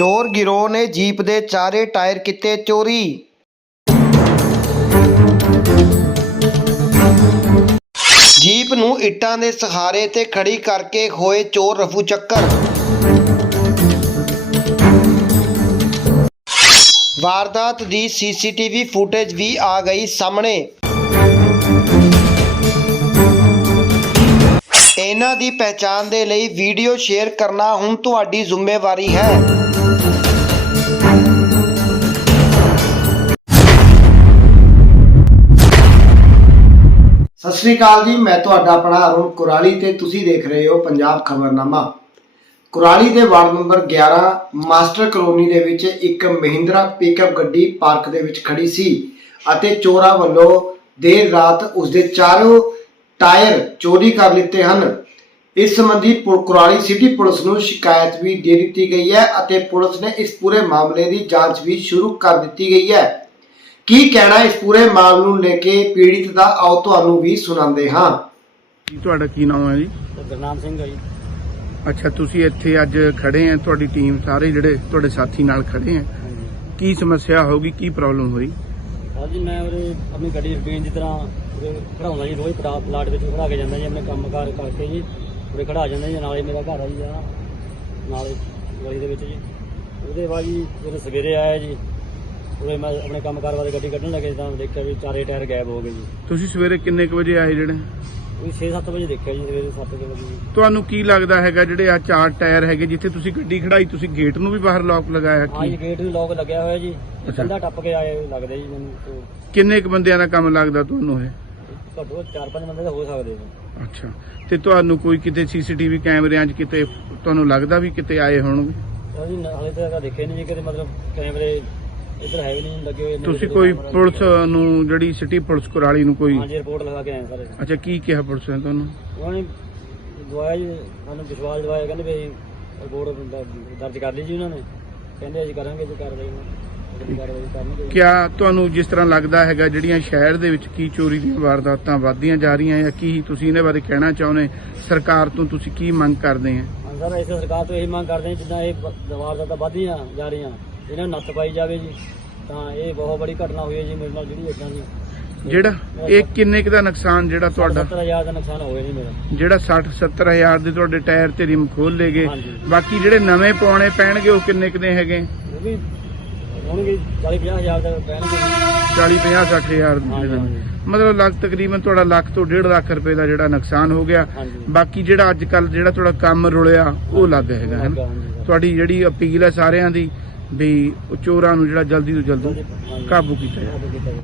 ਚੋਰ ਗਿਰੋਹ ਨੇ ਜੀਪ ਦੇ ਚਾਰੇ ਟਾਇਰ ਕੀਤੇ ਚੋਰੀ। ਜੀਪ ਨੂੰ ਇੱਟਾਂ ਦੇ ਸਹਾਰੇ ਤੇ ਖੜੀ ਕਰਕੇ ਹੋਏ ਚੋਰ ਰਫੂ ਚੱਕਰ। ਵਾਰਦਾਤ ਦੀ ਸੀਸੀਟੀਵੀ ਫੁਟੇਜ ਵੀ ਆ ਗਈ ਸਾਹਮਣੇ। ਇਹਨਾਂ ਦੀ ਪਹਿਚਾਣ ਦੇ ਲਈ ਵੀਡੀਓ ਸ਼ੇਅਰ ਕਰਨਾ ਹੁਣ ਤੁਹਾਡੀ ਜ਼ਿੰਮੇਵਾਰੀ ਹੈ। ਸਤਿ ਸ਼੍ਰੀ ਅਕਾਲ ਜੀ, ਮੈਂ ਤੁਹਾਡਾ ਆਪਣਾ ਅਰੁਣ ਕੁਰਾਲੀ ਤੇ ਤੁਸੀਂ ਦੇਖ ਰਹੇ ਹੋ ਪੰਜਾਬ ਖਬਰਨਾਮਾ। ਕੁਰਾਲੀ ਦੇ ਵਾਰਡ ਨੰਬਰ 11 ਮਾਸਟਰ ਕਲੋਨੀ ਦੇ ਵਿੱਚ ਇੱਕ ਮਹਿੰਦਰਾ ਪਿਕਅਪ ਗੱਡੀ ਪਾਰਕ ਦੇ ਵਿੱਚ ਖੜੀ ਸੀ ਅਤੇ ਚੋਰਾਂ ਵੱਲੋਂ ਦੇਰ ਰਾਤ ਉਸ ਦੇ ਚਾਰੋਂ ਟਾਇਰ ਚੋਰੀ ਕਰ ਲਿੱਤੇ ਹਨ। ਇਸ ਸੰਬੰਧੀ ਕੁਰਾਲੀ ਸਿਟੀ ਪੁਲਿਸ ਨੂੰ ਸ਼ਿਕਾਇਤ ਵੀ ਦੇ ਦਿੱਤੀ ਗਈ ਹੈ ਅਤੇ ਪੁਲਿਸ ਨੇ ਇਸ ਪੂਰੇ ਮਾਮਲੇ ਦੀ ਜਾਂਚ ਵੀ ਸ਼ੁਰੂ ਕਰ ਦਿੱਤੀ ਗਈ ਹੈ। ਕੀ ਕਹਿਣਾ ਇਸ ਪੂਰੇ ਮਾਮਲੇ ਨੂੰ ਲੈ ਕੇ ਪੀੜਿਤ ਦਾ? ਆਓ ਤੁਹਾਨੂੰ ਵੀ ਸੁਣਾਉਂਦੇ ਹਾਂ। ਕੀ ਤੁਹਾਡਾ ਕੀ ਨਾਮ ਹੈ ਜੀ? ਗੁਰਨਾਮ ਸਿੰਘ ਆ ਜੀ। ਅੱਛਾ ਤੁਸੀਂ ਇੱਥੇ ਅੱਜ ਖੜੇ ਆ ਤੁਹਾਡੀ ਟੀਮ ਸਾਰੇ ਜਿਹੜੇ ਤੁਹਾਡੇ ਸਾਥੀ ਨਾਲ ਖੜੇ ਆ। ਹਾਂਜੀ। ਕੀ ਸਮੱਸਿਆ ਹੋਗੀ ਕੀ ਪ੍ਰੋਬਲਮ ਹੋਈ? ਅੱਜ ਮੈਂ ਉਰੇ ਆਪਣੀ ਗੱਡੀ ਰੁਟੀਨ ਦੀ ਤਰ੍ਹਾਂ ਉਰੇ ਖੜਾਉਂਦਾ ਜੀ ਰੋਜ਼ ਪਲਾ- ਪਲਾਟ ਵਿੱਚ ਖੜਾ ਕੇ ਜਾਂਦਾ ਜੀ ਆਪਣੇ ਕੰਮਕਾਰ ਕਰਕੇ ਜੀ ਉਰੇ ਖੜਾ ਜਾਂਦਾ ਜੀ ਨਾਲੇ ਮੇਰਾ ਘਰ ਆ ਜੀ ਆ ਨਾਲੇ ਗਲੀ ਦੇ ਵਿੱਚ ਜੀ। ਉਹਦੇ ਬਾਅਦ ਜੀ ਜਦੋਂ ਸਵੇਰੇ ਆਇਆ ਜੀ ਉਰੇ ਮੈਂ ਆਪਣੇ ਕੰਮਕਾਰ ਵਾਲੇ ਗੱਡੀ ਕੱਢਣ ਲੱਗੇ ਤਾਂ ਦੇਖਿਆ ਵੀ ਚਾਰੇ ਟਾਇਰ ਗਾਇਬ ਹੋ ਗਏ ਜੀ। ਤੁਸੀਂ ਸਵੇਰੇ ਕਿੰਨੇ ਕੁ ਵਜੇ ਆਏ ਜਿਹੜੇ? ਉਹ 6-7 ਵਜੇ ਦੇਖਿਆ ਜੀ ਸਵੇਰੇ 7 ਵਜੇ। ਜੀ ਤੁਹਾਨੂੰ ਕੀ ਲੱਗਦਾ ਹੈਗਾ ਜਿਹੜੇ ਆ ਚਾਰ ਟਾਇਰ ਹੈਗੇ ਜਿੱਥੇ ਤੁਸੀਂ ਗੱਡੀ ਖੜਾਈ ਤੁਸੀਂ ਗੇਟ ਨੂੰ ਵੀ ਬਾਹਰ ਲੌਕ ਲਗਾਇਆ ਹਾਂ ਜੀ ਕੀ? ਗੇਟ ਨੂੰ ਲੋਕ ਲੱਗਿਆ ਹੋਇਆ ਜੀ। ਅੱਛਾ। ਕੰਧਾ ਟੱਪ ਕੇ ਆਏ ਲੱਗਦਾ ਜੀ ਮੈਨੂੰ ਤੇ ਕਿੰਨੇ ਕੁ ਬੰਦਿਆਂ ਦਾ ਕੰਮ ਲੱਗਦਾ ਤੁਹਾਨੂੰ ਇਹ? ਘੱਟੋ ਘੱਟ ਚਾਰ ਪੰਜ ਬੰਦੇ ਤਾਂ ਹੋ ਸਕਦੇ ਨੇ। ਅੱਛਾ। ਤੇ ਤੁਹਾਨੂੰ ਕੋਈ ਕਿਤੇ ਸੀਸੀਟੀਵੀ ਕੈਮਰਿਆਂ 'ਚ ਕਿਤੇ ਤੁਹਾਨੂੰ ਲੱਗਦਾ ਵੀ ਕਿਤੇ ਆਏ ਹੋਣਗੇ? ਅਸੀਂ ਹਾਲੇ ਤੱਕ ਦੇਖੇ ਨਹੀਂ ਜੀ ਕਿਤੇ ਮਤਲਬ ਕੈਮਰੇ ਇੱਧਰ ਹੈ ਵੀ ਨਹੀਂ ਲੱਗੇ ਹੋਏ ਤੁਸੀਂ ਕੋਈ ਪੁਲਿਸ ਨੂੰ ਜਿਹੜੀ ਸਿਟੀ ਪੁਲਿਸ ਕੁਰਾਲੀ ਨੂੰ ਕੋਈ ਹਾਂਜੀ ਰਿਪੋਰਟ ਲਗਾ ਕੇ ਆਏ ਸਾਰੇ। ਅੱਛਾ ਕੀ ਕਿਹਾ ਪੁਲਿਸ ਨੇ ਤੁਹਾਨੂੰ? ਉਹਨਾਂ ਨੇ ਦਵਾਇਆ ਜੀ ਸਾਨੂੰ ਵਿਸ਼ਵਾਸ ਦਵਾਇਆ ਕਹਿੰਦੇ ਵੀ ਰਿਪੋਰਟ ਦਰਜ ਕਰ ਲਈ ਜੀ ਉਹਨਾਂ ਨੇ। ਕਹਿੰਦੇ ਅਸੀਂ ਕਰਾਂਗੇ ਜੀ ਕਾਰਵਾਈ ਅਗਲੀ ਕਾਰਵਾਈ ਕਰਨਗੇ ਜੀ। ਕਿਆ ਤੁਹਾਨੂੰ ਜਿਸ ਤਰ੍ਹਾਂ ਲੱਗਦਾ ਹੈਗਾ ਜਿਹੜੀਆਂ ਸ਼ਹਿਰ ਦੇ ਵਿੱਚ ਕੀ ਚੋਰੀ ਦੀਆਂ ਵਾਰਦਾਤਾਂ ਵੱਧਦੀਆਂ ਜਾ ਰਹੀਆਂ ਜਾਂ ਕੀ ਤੁਸੀਂ ਇਹਦੇ ਬਾਰੇ ਕਹਿਣਾ ਚਾਹੁੰਦੇ ਸਰਕਾਰ ਤੋਂ ਤੁਸੀਂ ਕੀ ਮੰਗ ਕਰਦੇ ਆ? ਹਾਂ ਸਰ ਇਸ ਸਰਕਾਰ ਤੋਂ ਇਹੀ ਮੰਗ ਕਰਦੇ ਹਾਂ ਜਿੱਦਾਂ ਇਹ ਵਾਰਦਾਤਾਂ ਵੱਧਦੀਆਂ ਜਾ ਰਹੀਆਂ ਇਹਨਾਂ ਨੂੰ ਨੱਥ ਪਾਈ ਜਾਵੇ ਜੀ ਤਾਂ ਇਹ ਬਹੁਤ ਬੜੀ ਘਟਨਾ ਹੋਈ ਹੈ ਜੀ ਮੇਰੇ ਨਾਲ ਜਿਹੜੀ ਇਦਾਂ ਦੀ। ਜਿਹੜਾ ਇਹ ਕਿੰਨੇ ਕੁ ਦਾ ਨੁਕਸਾਨ ਜਿਹੜਾ ਤੁਹਾਡਾ? 70000 ਦਾ ਨੁਕਸਾਨ ਹੋਇਆ ਜੀ ਮੇਰਾ। ਜਿਹੜਾ 60 70 ਹਜ਼ਾਰ ਦੇ ਤੁਹਾਡੇ ਟਾਇਰ ਤੇ ਰਿਮ ਖੋਲ ਲੇਗੇ ਹਾਂਜੀ। ਬਾਕੀ ਜਿਹੜੇ ਨਵੇਂ ਪਾਉਣੇ ਪੈਣਗੇ ਉਹ ਕਿੰਨੇ ਕੁ ਦੇ ਹੈਗੇ? ਉਹ ਵੀ ਹੋਣਗੇ 40 ਹਜ਼ਾਰ ਦਾ ਪੈਣਗੇ। ਜੀ। 40 50 60 ਹਜ਼ਾਰ ਦੇ। ਹਾਂਜੀ। ਮਤਲਬ ਲੱਖ ਤਕਰੀਬਨ ਤੁਹਾਡਾ ਲੱਖ ਤੋਂ 1.5 ਲੱਖ ਰੁਪਏ ਦਾ ਜਿਹੜਾ ਨੁਕਸਾਨ ਹੋ ਗਿਆ। ਹਾਂਜੀ। ਬਾਕੀ ਜਿਹੜਾ ਅੱਜ ਕੱਲ ਜਿਹੜਾ ਤੁਹਾਡਾ ਕੰਮ ਰੁਲਿਆ ਉਹ ਲੱਗ ਹੈਗਾ ਹੈ ਲੱਗਾ, ਹਾਂਜੀ। ਤੁਹਾਡੀ ਜਿਹੜੀ ਅਪੀਲ ਹੈ ਸਾਰਿਆਂ ਦੀ ਵੀ ਉਹ ਚੋਰਾਂ ਨੂੰ ਜਿਹੜਾ ਜਲਦੀ ਤੋਂ ਜਲਦੀ ਕਾਬੂ ਕੀਤਾ ਜਾਵੇ।